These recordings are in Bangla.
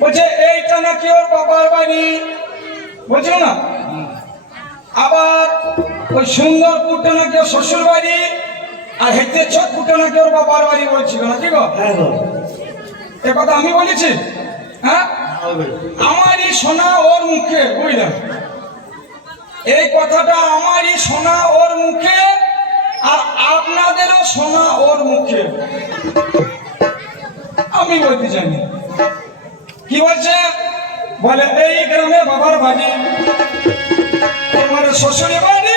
বলছে এইটা নাকি ওর বাবার বাড়ি? বুঝলো না। আবার ওই সুন্দর সুন্দরপুরটা নাকি ওর শ্বশুর বাড়ি আর হেঁটে ছোট চোখপুরটা নাকি ওর বাবার বাড়ি বলছিল নাকি গো? হ্যাঁ এ কথা আমি বলেছি? হ্যাঁ? আমারই শোনা ওর মুখে বুঝলেন এই কথাটা আমারই শোনা ওর মুখে আর আপনাদেরও শোনা ওর মুখে। আমি বলতে জানি কি বলছে? বলে এই গ্রামে বাবার বাড়ি। তোমার শ্বশুরের বাড়ি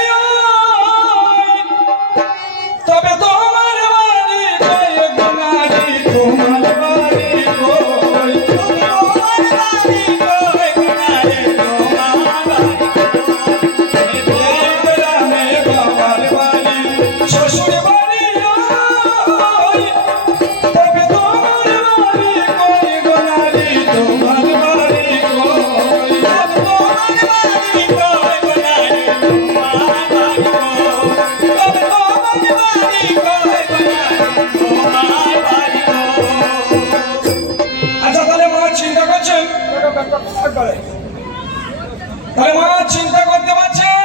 তাহলে মা চিন্তা করতে পারছেন?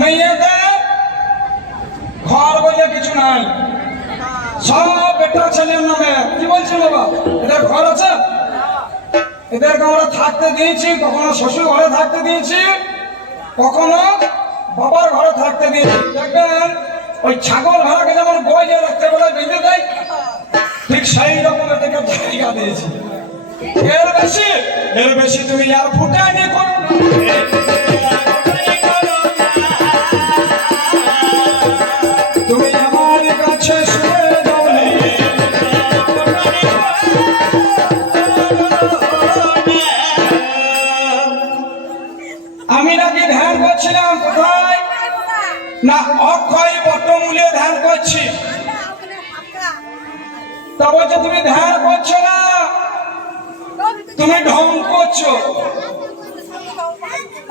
মেয়েদের ঘর বলে কিছু নাই। সব বেটা ছেলের নামে। কি বলছেন বাবা? এদের ঘর আছে? এদেরকে আমরা থাকতে দিয়েছি, কখনো শ্বশুর ঘরে থাকতে দিয়েছি, কখনো বাবার ঘরে থাকতে দিয়েছি। দেখবেন, ওই ছাগল ভেড়াকে যেমন বইয়ে রাখতে বেলায় বেঁধে দেয়, ঠিক সেই রকম এদেরকে জায়গা দিয়েছি। এর বেশি এর বেশি তুমি আর ফুটানি করো না।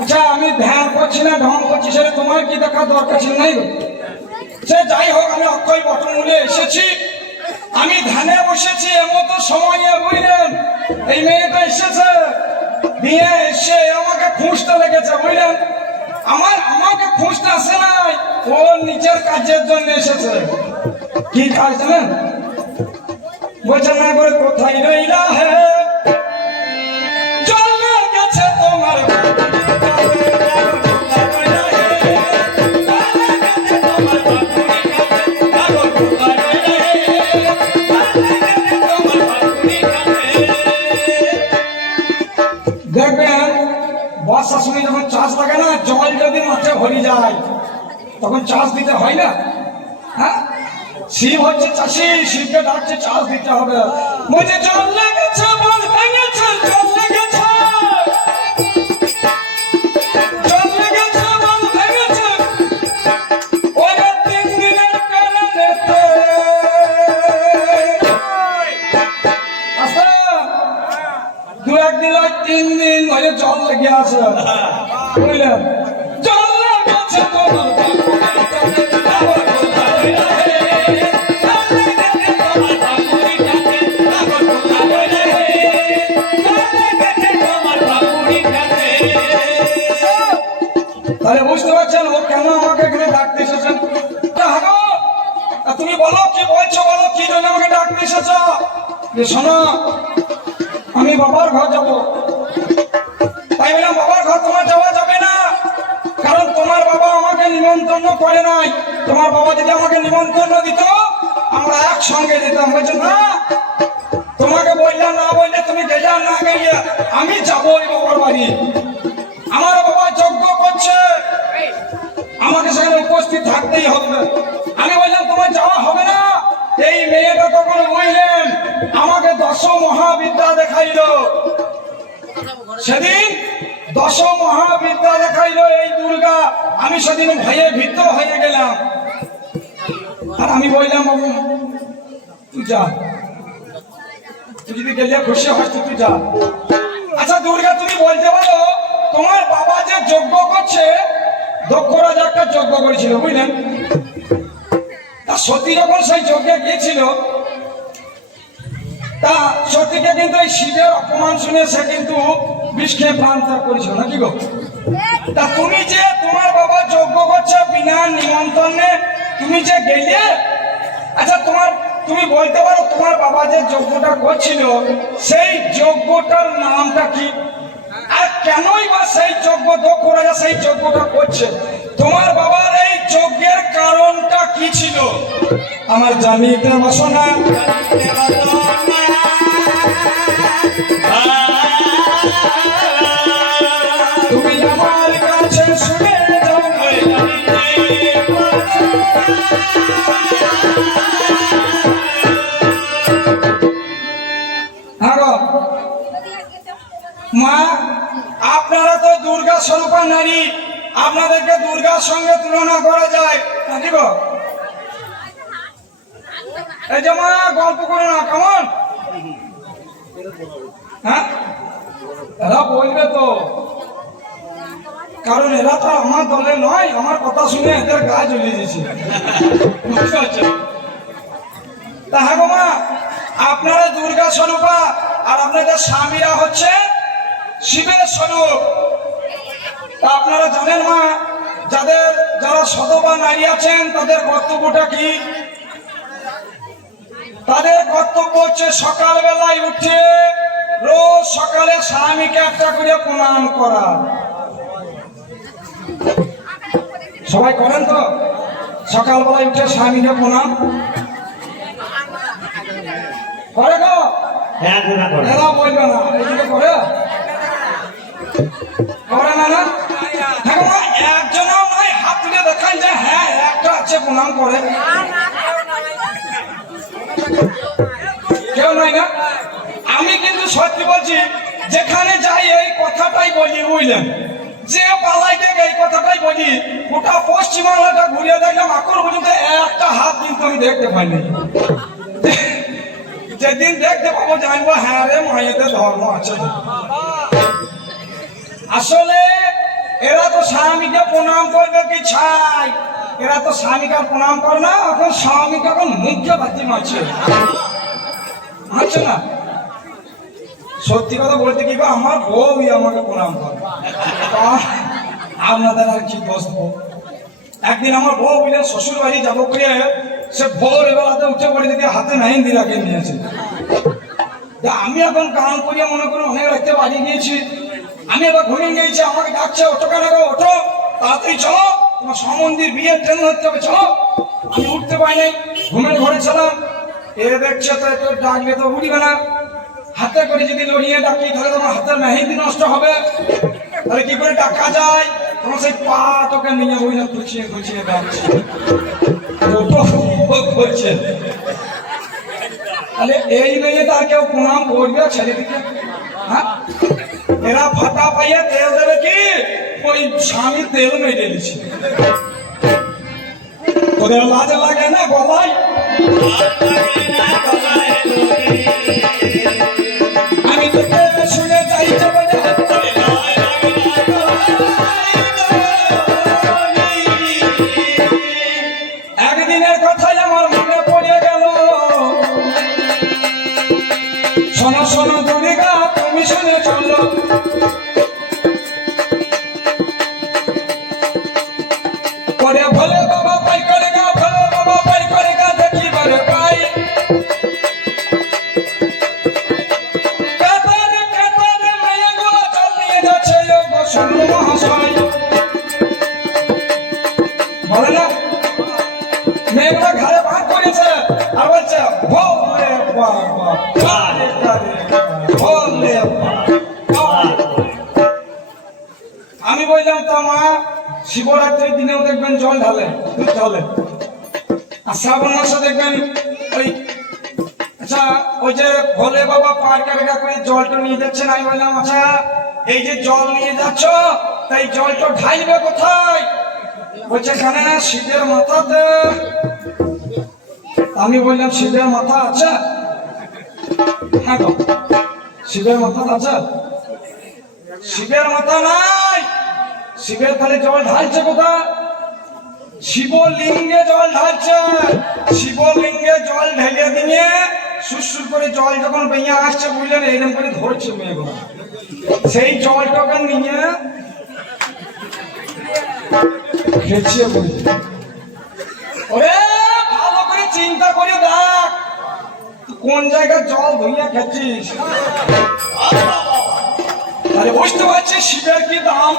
আচ্ছা আমি ধ্যান করছি না, ঢং করছি, সেটা তোমার কি দেখা দরকার ছিল নাই? সে যাই হোক, আমি অক্ষয় বটমূলে এসেছি। আমি ধ্যানে বসেছি এমতো সময়ে বুঝলেন এই মেয়েটা এসেছে দিয়ে এসে আমাকে খুঁজতে লেগেছে, বুঝলেন? আমার, আমাকে খুঁজতে আসে নাই, ও নিজের কাজের জন্য এসেছে। কি কাজ জানেন? বলছে, না করে কোথায় রইলা হে? বর্ষার যখন চাষ থাকে না জল যদি মাঠে ভরে যায়, তখন চাষ দিতে হয় না? হ্যাঁ? শিব হচ্ছে চাষি, শিবকে ডাকছে, চাষ দিতে হবে। বলছে জল লেগেছে জল লেগেছে। দু তিন দিন ধরে জল লেগে আছে। বুঝলেন। তাহলে বুঝতে পারছেন, ও কেন আমাকে এখানে ডাকতে এসেছেন তুমি বলো, কি বলছো বলো, কি জন্য আমাকে ডাকতে এসেছ? শোনো আমি বাবার ঘর যাব। তাই বললাম বাবার ঘর তোমার যাওয়া যাবে না। কারণ তোমার বাবা আমাকে নিমন্ত্রণ করে নাই। তোমার বাবা যদি আমাকে নিমন্ত্রণ দিত, আমরা একসঙ্গে যেতাম বলছো না? তোমাকে বললাম, না বললে তুমি গেলে আর না গেলে আমি যাব ওই বাবার বাড়ি। আমার বাবা যজ্ঞ করছে। আমাকে সেখানে উপস্থিত থাকতেই হবে। আমি বললাম, তোমার যাওয়া হবে না। এই মেয়েটা তখন বললেন আমাকে দশ মহাবিদ্যা দেখাইলো। সেদিন দশ মহাবিদ্যা দেখাইলো এই দুর্গা। আমি সেদিন ভয়ে ভীত হয়ে গেলাম। আর আমি বললাম বাবু তুই যা। তুই যদি গেলে খুশি হস তুই যা। আচ্ছা দুর্গা, তুমি বলতে পারো, তোমার বাবা যে যজ্ঞ করছে, দক্ষ রাজা একটা যজ্ঞ করেছিল, বুঝলেন? তা সতী যখন সেই যজ্ঞে গিয়েছিল। তা সতী সতীকে কিন্তু এই শিবের অপমান শুনে সে কিন্তু বিষ প্রাণ ত্যাগ করেছিল, নাকি গো? তা তুমি যে তোমার বাবা যজ্ঞ করছ বিনা নিমন্ত্রণে, তুমি যে গেলে? আচ্ছা তোমার, তুমি বলতে পারো তোমার বাবা যে যজ্ঞটা করছিল, সেই যজ্ঞটার নামটা কি? আর কেনই বা সেই যজ্ঞ দক্ষ রাজা সেই যজ্ঞটা করছে? তোমার বাবার এই যজ্ঞের কারণটা কি ছিল? আমার জানিতে বাসনা আপনাদেরকে দুর্গার সঙ্গে তুলনা করা যায় এই যে মা, গল্প করো না, কেমন? হ্যাঁ? এরা বলবে তো। কারণ এরা তো আমার দলে নয়, আমার কথা শুনে এদের গা জ্বলিয়ে দিয়েছে। বুঝতে পারছ? তা হ্যাঁ গো মা, আপনারা দুর্গা স্বরূপা আর আপনাদের স্বামীরা হচ্ছে শিবের স্বরূপ। আপনারা জানেন মা যাদের যারা সধবা নারী আছেন তাদের কর্তব্যটা কি? তাদের কর্তব্য হচ্ছে সকালবেলায় উঠে রোজ সকালে স্বামীকে একটা করে প্রণাম করা। সবাই করেন তো? সকালবেলায় উঠে স্বামীকে প্রণাম? করে গো হ্যাঁ গুণা করে। এরা বলবে না। এইদিকে করে? প্রণাম করে। কেউ নাই না? আমি কিন্তু সত্যি বলছি, যেখানে যাই এই কথাটাই বলি, বুঝলেন? যে পালাই থেকে এই কথাটাই বলি, গোটা পশ্চিমবাংলাটা ঘুরিয়ে দেখলাম, এখন পর্যন্ত একটা হাত কিন্তু আমি দেখতে পাইনি। যেদিন দেখতে পাবো, জানব হ্যাঁ রে, মায়েদের ধর্ম আছে। আসলে এরা তো স্বামীকে প্রণাম করবে কি ছাই? এরা তো স্বামীকে প্রণাম করে না, এখন স্বামীকে এখন মুখ্য বাতি মারছে। না? সত্যি কথা বলতে কি আমার বউই আমাকে প্রণাম করে। আপনাদের আর কি দেবো? একদিন আমার বউ বলে শ্বশুর বাড়ি যাব করে সে ভোর বেলাতে উঠে পড়ে দিকে হাতে মেহেন্দি লাগিয়ে নিয়েছে। আমি এখন কাম করিয়া মনে করি অনেক রাখতে বাড়ি গিয়েছি। আমি এবার ঘুরে গিয়েছি, আমাকে ডাকছে, ওঠো কেন ওঠো, তাড়াতাড়ি চলো। তোমার সমন্দির বিয়ের ট্রেন হতে হবে চলো? আমি উঠতে পারি নাই, ঘুমের ঘরে ছিলাম। এ দেখছে তো একটু ডাকলে তো উঠবে না। হাতে করে যদি লড়িয়ে ডাকি, তাহলে তোমার হাতের মেহেন্দি নষ্ট হবে। তাহলে কি করে ডাকা যায়? তোমার সেই পা তোকে নিয়ে বইলে খুঁচিয়ে খুঁচিয়ে ডাকছে করছে তাহলে এই মেয়ে তার কেউ প্রণাম করবে, ছেলেটিকে? হ্যাঁ? এরা ফাটা পাইয়া তেল দেবে কি? ওই স্বামী তেল মেরে দিচ্ছে ওদের লাজ লাগে না গলায়? আমি তোকে শুনে চাইছে বলে একদিনের দিনেও দেখবেন জল ঢালে, দুধ ঢালে। আর শ্রাবণ মাসে দেখবেন ওই আচ্ছা ওই যে ভোলে বাবা পার কারেগা করে জলটা নিয়ে যাচ্ছেন আমি বললাম আচ্ছা এই যে জল নিয়ে যাচ্ছ, তাই জলটা ঢাইবে কোথায়? বলছে, এখানে শীতের মাথাতে আমি বললাম, শীতের মাথা আছে? হ্যাঁ শিবের মাথা আছে। শিবের মাথা নাই শিবের খালি জল ঢালছে কোথা? শিবলিঙ্গে জল ঢালছে। শিবলিঙ্গে জল ঢেলে দিয়ে সুসুর করে জল যখন বেঁয়ে আসছে বুঝলেন এরকম করে ধরছে মেয়েগুলো সেই জলটাকে নিয়ে খেছে বুঝলে ওরে, ভালো করে চিন্তা করে দেখ কোন জায়গায় জল ধুইয়া খেছিস আরে বুঝতে পারছিস শিবের কি দাম?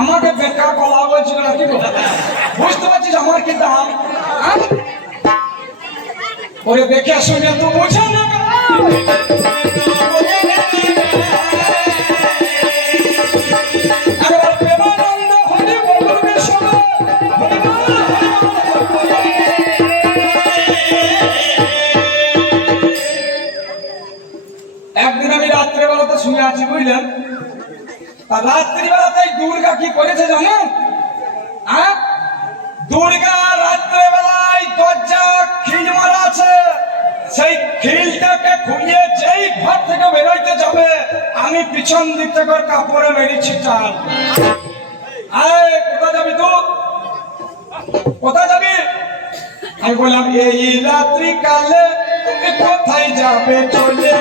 আমাকে বেকার কলা বলছিল না, কি গো? বুঝতে পারছিস আমার কি দাম হ্যাঁ? ওরে দেখে শুনে তো বোঝে না আমি পিছন দিক থেকে কাপড়ে মেরেছি টান। আয় কোথায় যাবি তো কোথায় যাবি? আমি বললাম, এই রাত্রি কালে তুমি কোথায় যাবে? চলে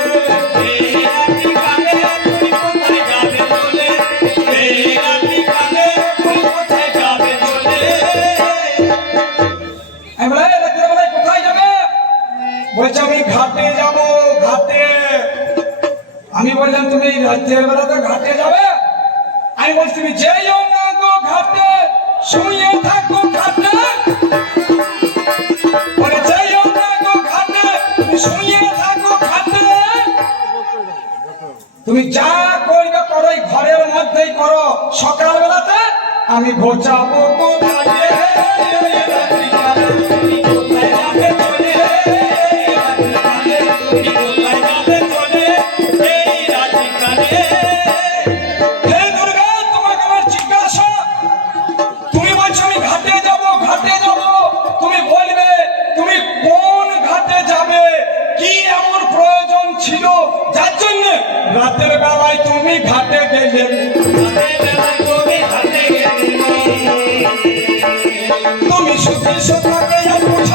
ঘাটে যাবে। আমি বলছি, তুমি যেও না ঘাটে থাকো ঘাটে। না তুমি যা করবে করো ঘরের মধ্যেই করো। সকাল বেলাতে আমি ঘোচাবো কোথায়। তুমি ঘাটে গেলে তুমি সুখে সুখী